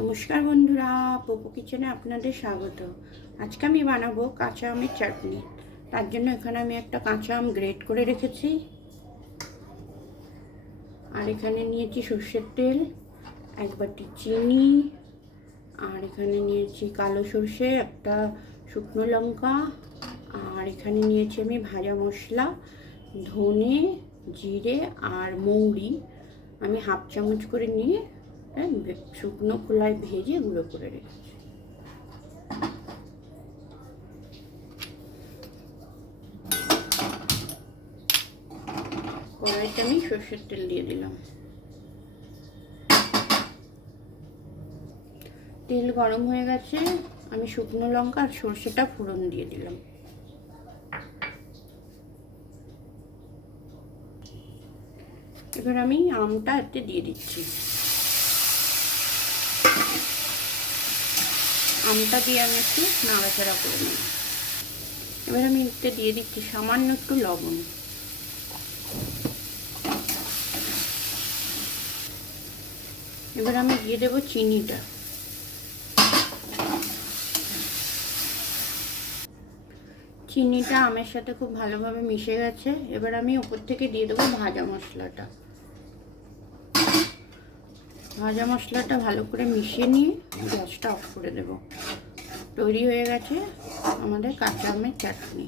নমস্কার বন্ধুরা, পপু কিচেনে আপনাদের স্বাগত। আজকে আমি বানাবো কাঁচা আমের চাটনি। তার জন্য এখানে আমি একটা কাঁচা আম গ্রেট করে রেখেছি, আর এখানে নিয়েছি সর্ষের তেল, এক বাটি চিনি, আর এখানে নিয়েছি কালো সর্ষে, একটা শুকনো লঙ্কা, আর এখানে নিয়েছি আমি ভাজা মশলা, ধনে, জিরে আর মৌরি আমি হাফ চামচ করে নিয়ে শুকনো খোলায় ভেজে গুঁড়ো করে রেখেছি। কড়াইতে আমি সর্ষের তেল দিয়ে দিলাম। তেল গরম হয়ে গেছে, আমি শুকনো লঙ্কা আর সর্ষেটা ফোড়ন দিয়ে দিলাম। এবার আমি আমটা এতে দিয়ে দিচ্ছি। আমটা দিয়ে আমি একটু নাড়াচাড়া করে নেব। এবার আমি এতে দিয়ে দিচ্ছি সামান্য একটু লবণ। এবার আমি দিয়ে দেবো চিনিটা। চিনিটা আমের সাথে খুব ভালোভাবে মিশে গেছে। এবার আমি উপর থেকে দিয়ে দেবো ভাজা মশলাটা। ভাজা মশলাটা ভালো করে মিশিয়ে নিয়ে গ্যাসটা অফ করে দেব। তৈরি হয়ে গেছে আমাদের কাঁচা আমের চাটনি।